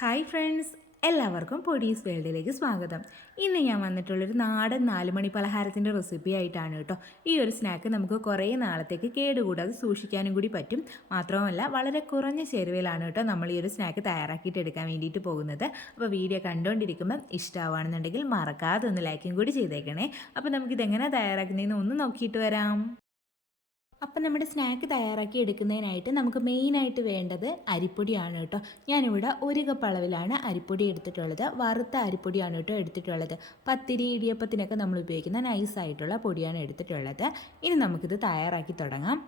Hi friends, എല്ലാവർക്കും പൊടീസ് വേൾഡിലേക്ക് സ്വാഗതം. ഇന്ന് ഞാൻ വന്നിട്ടുള്ളൊരു നാടൻ 4 മണി പലഹാരത്തിൻ്റെ റെസിപ്പി ആയിട്ടാണ് കേട്ടോ. ഈ ഒരു സ്നാക്ക് നമുക്ക് കുറേ നാളത്തേക്ക് കേടുകൂടാതെ സൂക്ഷിക്കാനും കൂടി പറ്റും. മാത്രമല്ല വളരെ കുറഞ്ഞ ചേരുവയിലാണ് കേട്ടോ നമ്മൾ ഈ ഒരു സ്നാക്ക് തയ്യാറാക്കിയിട്ട് എടുക്കാൻ വേണ്ടിയിട്ട് പോകുന്നത്. അപ്പോൾ വീഡിയോ കണ്ടുകൊണ്ടിരിക്കുമ്പം ഇഷ്ടമാവുകയാണെന്നുണ്ടെങ്കിൽ മറക്കാതെ ഒന്ന് ലൈക്കും കൂടി ചെയ്തേക്കണേ. അപ്പോൾ നമുക്കിതെങ്ങനെ തയ്യാറാക്കുന്നതെന്ന് ഒന്ന് നോക്കിയിട്ട് വരാം. അപ്പം നമ്മുടെ സ്നാക്ക് തയ്യാറാക്കി എടുക്കുന്നതിനായിട്ട് നമുക്ക് മെയിനായിട്ട് വേണ്ടത് അരിപ്പൊടിയാണ് കേട്ടോ. ഞാനിവിടെ 1 കപ്പ് അളവിലാണ് അരിപ്പൊടി എടുത്തിട്ടുള്ളത്. വറുത്ത അരിപ്പൊടിയാണ് കേട്ടോ എടുത്തിട്ടുള്ളത്. പത്തിരി ഇടിയപ്പത്തിനൊക്കെ നമ്മൾ ഉപയോഗിക്കുന്ന നൈസായിട്ടുള്ള പൊടിയാണ് എടുത്തിട്ടുള്ളത്. ഇനി നമുക്കിത് തയ്യാറാക്കി തുടങ്ങാം.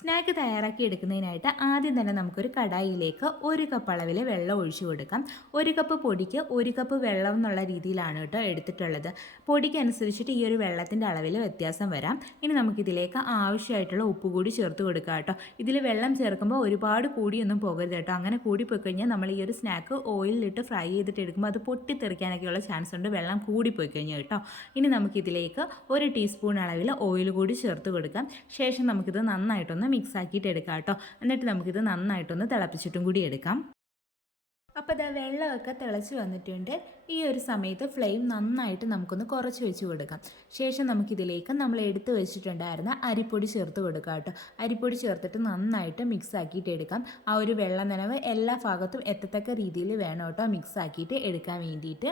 സ്നാക്ക് തയ്യാറാക്കി എടുക്കുന്നതിനായിട്ട് ആദ്യം തന്നെ നമുക്കൊരു കടായിലേക്ക് 1 കപ്പ് അളവിൽ വെള്ളം ഒഴിച്ചു കൊടുക്കാം. 1 കപ്പ് പൊടിക്ക് 1 കപ്പ് വെള്ളം എന്നുള്ള രീതിയിലാണ് കേട്ടോ എടുത്തിട്ടുള്ളത്. പൊടിക്ക് അനുസരിച്ചിട്ട് ഈ ഒരു വെള്ളത്തിൻ്റെ അളവിൽ വ്യത്യാസം വരാം. ഇനി നമുക്കിതിലേക്ക് ആവശ്യമായിട്ടുള്ള ഉപ്പ് കൂടി ചേർത്ത് കൊടുക്കാം കേട്ടോ. ഇതിൽ വെള്ളം ചേർക്കുമ്പോൾ ഒരുപാട് കൂടിയൊന്നും പോകരുത് കേട്ടോ. അങ്ങനെ കൂടിപ്പോയി കഴിഞ്ഞാൽ നമ്മൾ ഈ ഒരു സ്നാക്ക് ഓയിലിലിട്ട് ഫ്രൈ ചെയ്തിട്ട് എടുക്കുമ്പോൾ അത് പൊട്ടിത്തെറിക്കാനൊക്കെയുള്ള ചാൻസ് ഉണ്ട്, വെള്ളം കൂടിപ്പോയി കഴിഞ്ഞാൽ കേട്ടോ. ഇനി നമുക്കിതിലേക്ക് 1 ടീസ്പൂൺ അളവിൽ ഓയിൽ കൂടി ചേർത്ത് കൊടുക്കാം. ശേഷം നമുക്കിത് നന്നായിട്ടൊന്ന് മിക്സ് ആക്കിയിട്ട് എടുക്കാം കേട്ടോ. എന്നിട്ട് നമുക്കിത് നന്നായിട്ടൊന്ന് തിളപ്പിച്ചിട്ടും കൂടി എടുക്കാം. അപ്പോൾ ഇതാ വെള്ളമൊക്കെ തിളച്ച് വന്നിട്ടുണ്ട്. ഈ ഒരു സമയത്ത് ഫ്ലെയിം നന്നായിട്ട് നമുക്കൊന്ന് കുറച്ച് വെച്ച് കൊടുക്കാം. ശേഷം നമുക്കിതിലേക്ക് നമ്മൾ എടുത്ത് വെച്ചിട്ടുണ്ടായിരുന്ന അരിപ്പൊടി ചേർത്ത് കൊടുക്കാം കേട്ടോ. അരിപ്പൊടി ചേർത്തിട്ട് നന്നായിട്ട് മിക്സ് ആക്കിയിട്ട് എടുക്കാം. ആ ഒരു വെള്ള നനവ് എല്ലാ ഭാഗത്തും എത്തത്തക്ക രീതിയിൽ വേണം കേട്ടോ മിക്സ് ആക്കിയിട്ട് എടുക്കാൻ വേണ്ടിയിട്ട്.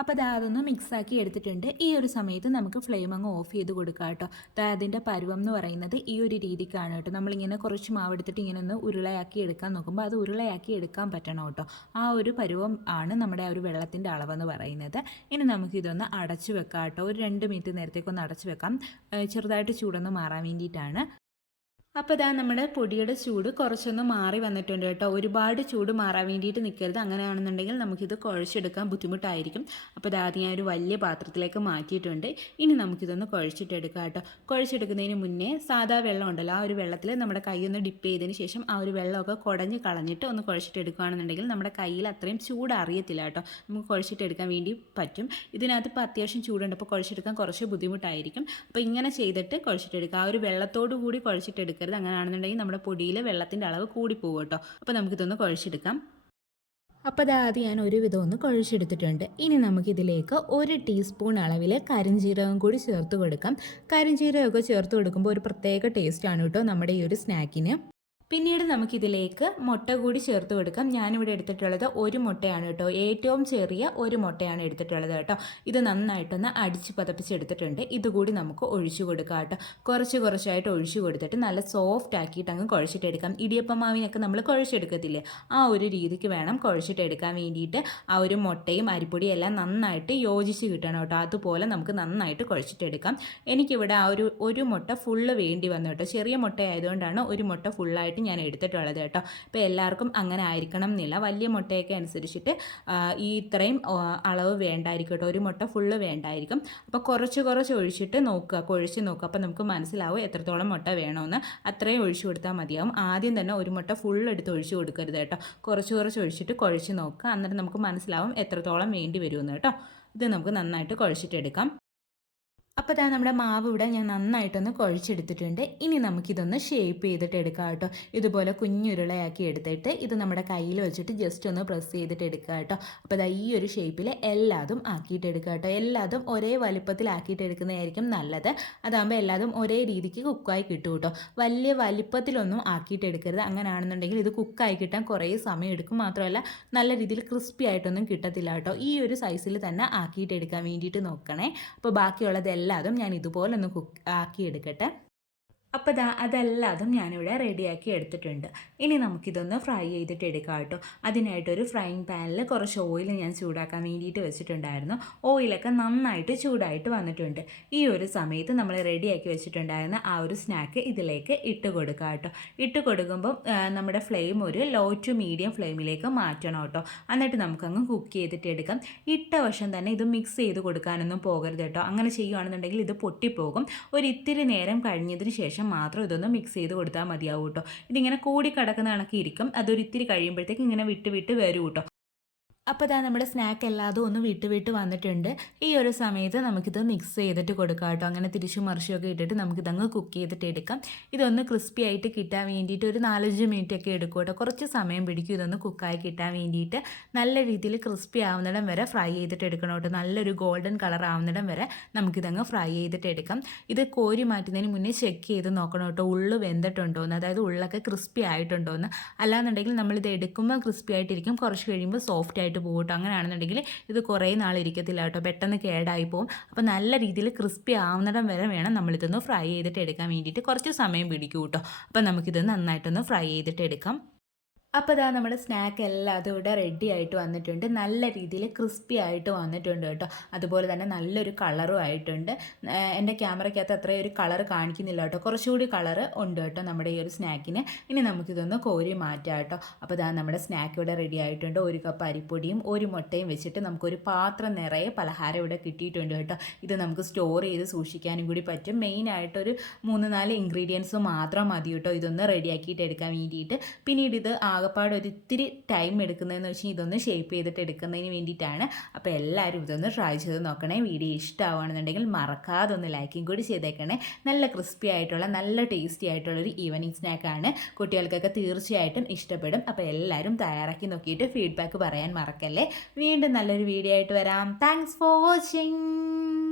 അപ്പോൾ അതൊന്ന് മിക്സാക്കി എടുത്തിട്ടുണ്ട്. ഈ ഒരു സമയത്ത് നമുക്ക് ഫ്ലെയിം അങ്ങ് ഓഫ് ചെയ്ത് കൊടുക്കാം കേട്ടോ. അതിൻ്റെ പരുവം എന്ന് പറയുന്നത് ഈ ഒരു രീതിക്കാണ് കേട്ടോ. നമ്മളിങ്ങനെ കുറച്ച് മാവെടുത്തിട്ട് ഇങ്ങനെ ഒന്ന് ഉരുളയാക്കി എടുക്കാൻ നോക്കുമ്പോൾ അത് ഉരുളയാക്കി എടുക്കാൻ പറ്റണം കേട്ടോ. ആ ഒരു പരുവം ആണ് നമ്മുടെ ആ ഒരു വെള്ളത്തിൻ്റെ അളവെന്ന് പറയുന്നത്. ഇനി നമുക്കിതൊന്ന് അടച്ചു വെക്കാം കേട്ടോ. ഒരു 2 മിനിറ്റ് നേരത്തേക്കൊന്ന് അടച്ചു വെക്കാം. ചെറുതായിട്ട് ചൂടൊന്ന് മാറാൻ വേണ്ടിയിട്ടാണ്. അപ്പോൾ നമ്മുടെ പൊടിയുടെ ചൂട് കുറച്ചൊന്ന് മാറി വന്നിട്ടുണ്ട് കേട്ടോ. ഒരുപാട് ചൂട് മാറാൻ വേണ്ടിയിട്ട് നിൽക്കരുത്. അങ്ങനെയാണെന്നുണ്ടെങ്കിൽ നമുക്കിത് കുഴച്ചെടുക്കാൻ ബുദ്ധിമുട്ടായിരിക്കും. അപ്പോൾ ആദ്യം ഞാൻ ഒരു വലിയ പാത്രത്തിലേക്ക് മാറ്റിയിട്ടുണ്ട്. ഇനി നമുക്കിതൊന്ന് കുഴച്ചിട്ടെടുക്കാം കേട്ടോ. കുഴച്ചെടുക്കുന്നതിന് മുന്നേ സാധാ വെള്ളം ഉണ്ടല്ലോ, ആ ഒരു വെള്ളത്തിൽ നമ്മുടെ കൈ ഒന്ന് ഡിപ്പ് ചെയ്തതിന് ശേഷം ആ ഒരു വെള്ളമൊക്കെ കുടഞ്ഞ് കളഞ്ഞിട്ട് ഒന്ന് കുഴച്ചിട്ടെടുക്കുകയാണെന്നുണ്ടെങ്കിൽ നമ്മുടെ കയ്യിൽ അത്രയും ചൂട് അറിയത്തില്ല കേട്ടോ. നമുക്ക് കുഴച്ചിട്ടെടുക്കാൻ വേണ്ടി പറ്റും. ഇതിനകത്ത് ഇപ്പോൾ അത്യാവശ്യം ചൂടുണ്ട്, അപ്പോൾ കുഴച്ചെടുക്കാൻ കുറച്ച് ബുദ്ധിമുട്ടായിരിക്കും. അപ്പോൾ ഇങ്ങനെ ചെയ്തിട്ട് കുഴച്ചിട്ടെടുക്കുക. ആ ഒരു വെള്ളത്തോടു കൂടി കുഴച്ചിട്ടെടുക്കുക. അങ്ങനെയാണെന്നുണ്ടെങ്കിൽ നമ്മുടെ പൊടിയിൽ വെള്ളത്തിൻ്റെ അളവ് കൂടിപ്പോകും കേട്ടോ. അപ്പോൾ നമുക്കിതൊന്ന് കുഴച്ചെടുക്കാം. അപ്പോൾ ആദ്യം ഞാൻ ഒരുവിധം ഒന്ന് കുഴച്ചെടുത്തിട്ടുണ്ട്. ഇനി നമുക്കിതിലേക്ക് 1 ടീസ്പൂൺ അളവിൽ കരിഞ്ജീരകം കൂടി ചേർത്ത് കൊടുക്കാം. കരിഞ്ജീരകമൊക്കെ ചേർത്ത് കൊടുക്കുമ്പോൾ ഒരു പ്രത്യേക ടേസ്റ്റാണ് കേട്ടോ നമ്മുടെ ഈ ഒരു സ്നാക്കിന്. പിന്നീട് നമുക്കിതിലേക്ക് മുട്ട കൂടി ചേർത്ത് കൊടുക്കാം. ഞാനിവിടെ എടുത്തിട്ടുള്ളത് 1 മുട്ടയാണ് കേട്ടോ. ഏറ്റവും ചെറിയ 1 മുട്ടയാണ് എടുത്തിട്ടുള്ളത് കേട്ടോ. ഇത് നന്നായിട്ടൊന്ന് അടിച്ച് പതപ്പിച്ചെടുത്തിട്ടുണ്ട്. ഇതുകൂടി നമുക്ക് ഒഴിച്ചു കൊടുക്കാം കേട്ടോ. കുറച്ചായിട്ട് ഒഴിച്ചു കൊടുത്തിട്ട് നല്ല സോഫ്റ്റ് ആക്കിയിട്ട് അങ്ങ് കുഴച്ചിട്ടെടുക്കാം. ഇടിയപ്പം മാവിനൊക്കെ നമ്മൾ കുഴച്ചെടുക്കത്തില്ലേ, ആ ഒരു രീതിക്ക് വേണം കുഴച്ചിട്ടെടുക്കാൻ വേണ്ടിയിട്ട്. ആ ഒരു മുട്ടയും അരിപ്പൊടിയും എല്ലാം നന്നായിട്ട് യോജിച്ച് കിട്ടണം കേട്ടോ. അതുപോലെ നമുക്ക് നന്നായിട്ട് കുഴച്ചിട്ടെടുക്കാം. എനിക്കിവിടെ ആ ഒരു മുട്ട ഫുള്ള് വേണ്ടി വന്നു കേട്ടോ. ചെറിയ മുട്ട ആയതുകൊണ്ടാണ് 1 മുട്ട ഫുള്ളായിട്ട് ഞാൻ എടുത്തിട്ടുള്ളത് കേട്ടോ. ഇപ്പോൾ എല്ലാവർക്കും അങ്ങനെ ആയിരിക്കണം എന്നില്ല. വലിയ മുട്ടയൊക്കെ അനുസരിച്ചിട്ട് ഈ ഇത്രയും അളവ് വേണ്ടായിരിക്കും കേട്ടോ. 1 മുട്ട ഫുള്ള് വേണ്ടായിരിക്കും. അപ്പോൾ കുറച്ച് ഒഴിച്ചിട്ട് നോക്കുക, കുഴച്ച് നോക്കുക. അപ്പോൾ നമുക്ക് മനസ്സിലാവും എത്രത്തോളം മുട്ട വേണമെന്ന്. അത്രയും ഒഴിച്ചു കൊടുത്താൽ മതിയാവും. ആദ്യം തന്നെ 1 മുട്ട ഫുൾ എടുത്ത് ഒഴിച്ചു കൊടുക്കരുത് കേട്ടോ. കുറച്ച് ഒഴിച്ചിട്ട് കുഴച്ച് നോക്കുക. അന്നേരം നമുക്ക് മനസ്സിലാവും എത്രത്തോളം വേണ്ടി വരുമെന്ന് കേട്ടോ. ഇത് നമുക്ക് നന്നായിട്ട് കുഴച്ചിട്ടെടുക്കാം. അപ്പോൾ നമ്മുടെ മാവ് ഇവിടെ ഞാൻ നന്നായിട്ടൊന്ന് കുഴച്ചെടുത്തിട്ടുണ്ട്. ഇനി നമുക്കിതൊന്ന് ഷേപ്പ് ചെയ്തിട്ട് എടുക്കാം കേട്ടോ. ഇതുപോലെ കുഞ്ഞുരുളയാക്കി എടുത്തിട്ട് ഇത് നമ്മുടെ കയ്യിൽ വെച്ചിട്ട് ജസ്റ്റ് ഒന്ന് പ്രസ് ചെയ്തിട്ട് എടുക്കുക കേട്ടോ. അപ്പോൾ ഈ ഒരു ഷേപ്പിൽ എല്ലാതും ആക്കിയിട്ട് എടുക്കുക കേട്ടോ. എല്ലാതും ഒരേ വലിപ്പത്തിലാക്കിയിട്ട് എടുക്കുന്നതായിരിക്കും നല്ലത്. അതാകുമ്പോൾ എല്ലാതും ഒരേ രീതിക്ക് കുക്കായി കിട്ടും കേട്ടോ. വലിയ വലിപ്പത്തിലൊന്നും ആക്കിയിട്ട് എടുക്കരുത്. അങ്ങനെയാണെന്നുണ്ടെങ്കിൽ ഇത് കുക്കായി കിട്ടാൻ കുറേ സമയം എടുക്കും. മാത്രമല്ല നല്ല രീതിയിൽ ക്രിസ്പി ആയിട്ടൊന്നും കിട്ടത്തില്ല കേട്ടോ. ഈ ഒരു സൈസിൽ തന്നെ ആക്കിയിട്ട് എടുക്കാൻ വേണ്ടിയിട്ട് നോക്കണേ. അപ്പോൾ ബാക്കിയുള്ളതെല്ലാം ഞാൻ ഇതുപോലെ ഒന്ന് ആക്കി എടുക്കട്ടെ. അപ്പോൾ അതെല്ലാതും ഞാനിവിടെ റെഡിയാക്കി എടുത്തിട്ടുണ്ട്. ഇനി നമുക്കിതൊന്ന് ഫ്രൈ ചെയ്തിട്ട് എടുക്കാം കേട്ടോ. അതിനായിട്ടൊരു ഫ്രൈയിങ് പാനിൽ കുറച്ച് ഓയിൽ ഞാൻ ചൂടാക്കാൻ വേണ്ടിയിട്ട് വെച്ചിട്ടുണ്ടായിരുന്നു. ഓയിലൊക്കെ നന്നായിട്ട് ചൂടായിട്ട് വന്നിട്ടുണ്ട്. ഈ ഒരു സമയത്ത് നമ്മൾ റെഡിയാക്കി വെച്ചിട്ടുണ്ടായിരുന്ന ആ ഒരു സ്നാക്ക് ഇതിലേക്ക് ഇട്ട് കൊടുക്കാം കേട്ടോ. ഇട്ട് കൊടുക്കുമ്പം നമ്മുടെ ഫ്ലെയിം ഒരു ലോ ടു മീഡിയം ഫ്ലെയിമിലേക്ക് മാറ്റണം കേട്ടോ. എന്നിട്ട് നമുക്കങ്ങ് കുക്ക് ചെയ്തിട്ട് എടുക്കാം. ഇട്ട വശം തന്നെ ഇത് മിക്സ് ചെയ്ത് കൊടുക്കാനൊന്നും പോകരുത് കേട്ടോ. അങ്ങനെ ചെയ്യുകയാണെന്നുണ്ടെങ്കിൽ ഇത് പൊട്ടിപ്പോകും. ഒരു ഇത്തിരി നേരം കഴിഞ്ഞതിന് ശേഷം മാത്രം ഇതൊന്ന് മിക്സ് ചെയ്ത് കൊടുത്താൽ മതിയാവും കേട്ടോ. ഇതിങ്ങനെ കൂടി കിടക്കുന്ന കണക്കിരിക്കും. അതൊരിത്തിരി കഴിയുമ്പോഴത്തേക്ക് ഇങ്ങനെ വിട്ട് വരും കേട്ടോ. അപ്പോൾ ഇതാ നമ്മുടെ സ്നാക്ക് എല്ലാതും ഒന്ന് വിട്ട് വന്നിട്ടുണ്ട്. ഈ ഒരു സമയത്ത് നമുക്കിത് മിക്സ് ചെയ്തിട്ട് കൊടുക്കാം കേട്ടോ. അങ്ങനെ തിരിച്ചും മറിച്ചുമൊക്കെ ഇട്ടിട്ട് നമുക്കിതങ്ങ് കുക്ക് ചെയ്തിട്ട് എടുക്കാം. ഇതൊന്ന് ക്രിസ്പി ആയിട്ട് കിട്ടാൻ വേണ്ടിയിട്ട് ഒരു 4-5 മിനിറ്റൊക്കെ എടുക്കും കേട്ടോ. കുറച്ച് സമയം പിടിക്കും ഇതൊന്ന് കുക്കായി കിട്ടാൻ വേണ്ടിയിട്ട്. നല്ല രീതിയിൽ ക്രിസ്പി ആവുന്നിടം വരെ ഫ്രൈ ചെയ്തിട്ട് എടുക്കണം കേട്ടോ. നല്ലൊരു ഗോൾഡൻ കളർ ആവുന്നിടം വരെ നമുക്കിതങ്ങ് ഫ്രൈ ചെയ്തിട്ട് എടുക്കാം. ഇത് കോരി മാറ്റുന്നതിന് മുന്നേ ചെക്ക് ചെയ്ത് നോക്കണം കേട്ടോ, ഉള്ളു വെന്തിട്ടുണ്ടോ എന്ന്, അതായത് ഉള്ളൊക്കെ ക്രിസ്പി ആയിട്ടുണ്ടോ എന്ന്. അല്ലാന്നുണ്ടെങ്കിൽ നമ്മളിത് എടുക്കുമ്പോൾ ക്രിസ്പി ആയിട്ടിരിക്കും, കുറച്ച് കഴിയുമ്പോൾ സോഫ്റ്റ് ആയിട്ട് പോകും കേട്ടോ. അങ്ങനെയാണെന്നുണ്ടെങ്കിൽ ഇത് കുറേ നാൾ ഇരിക്കത്തില്ല കേട്ടോ, പെട്ടെന്ന് കേടായി പോകും. അപ്പോൾ നല്ല രീതിയിൽ ക്രിസ്പി ആവുന്നിടം വരെ വേണം നമ്മളിതൊന്ന് ഫ്രൈ ചെയ്തിട്ട് എടുക്കാൻ വേണ്ടിയിട്ട്. കുറച്ച് സമയം പിടിക്കും കേട്ടോ. അപ്പോൾ നമുക്കിത് നന്നായിട്ടൊന്ന് ഫ്രൈ ചെയ്തിട്ട് എടുക്കാം. അപ്പോൾ ഇതാ നമ്മുടെ സ്നാക്ക് എല്ലാം അതുകൂടെ റെഡി ആയിട്ട് വന്നിട്ടുണ്ട്. നല്ല രീതിയിൽ ക്രിസ്പി ആയിട്ട് വന്നിട്ടുണ്ട് കേട്ടോ. അതുപോലെ തന്നെ നല്ലൊരു കളറും ആയിട്ടുണ്ട്. എൻ്റെ ക്യാമറയ്ക്കകത്ത് അത്രയും ഒരു കളർ കാണിക്കുന്നില്ല കേട്ടോ, കുറച്ചുകൂടി കളർ ഉണ്ട് കേട്ടോ നമ്മുടെ ഈ ഒരു സ്നാക്കിന്. ഇനി നമുക്കിതൊന്ന് കോരി മാറ്റാം കേട്ടോ. അപ്പോൾ ഇതാ നമ്മുടെ സ്നാക്ക് ഇവിടെ റെഡി ആയിട്ടുണ്ട്. 1 കപ്പ് അരിപ്പൊടിയും 1 മുട്ടയും വെച്ചിട്ട് നമുക്കൊരു പാത്രം നിറയെ പലഹാരം ഇവിടെ കിട്ടിയിട്ടുണ്ട് കേട്ടോ. ഇത് നമുക്ക് സ്റ്റോർ ചെയ്ത് സൂക്ഷിക്കാനും കൂടി പറ്റും. മെയിനായിട്ടൊരു 3-4 ഇൻഗ്രീഡിയൻസ് മാത്രം മതി കേട്ടോ ഇതൊന്ന് റെഡിയാക്കിയിട്ട് എടുക്കാൻ വേണ്ടിയിട്ട്. പിന്നീട് ഇത് ആകപ്പാട് ഒരിത്തിരി ടൈം എടുക്കുന്നതെന്ന് വെച്ചാൽ ഇതൊന്ന് ഷേപ്പ് ചെയ്തിട്ട് എടുക്കുന്നതിന് വേണ്ടിയിട്ടാണ്. അപ്പോൾ എല്ലാവരും ഇതൊന്ന് ട്രൈ ചെയ്ത് നോക്കണേ. വീഡിയോ ഇഷ്ടമാവുകയാണെന്നുണ്ടെങ്കിൽ മറക്കാതെ ഒന്ന് ലൈക്കും കൂടി ചെയ്തേക്കണേ. നല്ല ക്രിസ്പി ആയിട്ടുള്ള നല്ല ടേസ്റ്റി ആയിട്ടുള്ളൊരു ഈവനിങ് സ്നാക്കാണ്. കുട്ടികൾക്കൊക്കെ തീർച്ചയായിട്ടും ഇഷ്ടപ്പെടും. അപ്പോൾ എല്ലാവരും തയ്യാറാക്കി നോക്കിയിട്ട് ഫീഡ്ബാക്ക് പറയാൻ മറക്കല്ലേ. വീണ്ടും നല്ലൊരു വീഡിയോ ആയിട്ട് വരാം. Thanks for watching.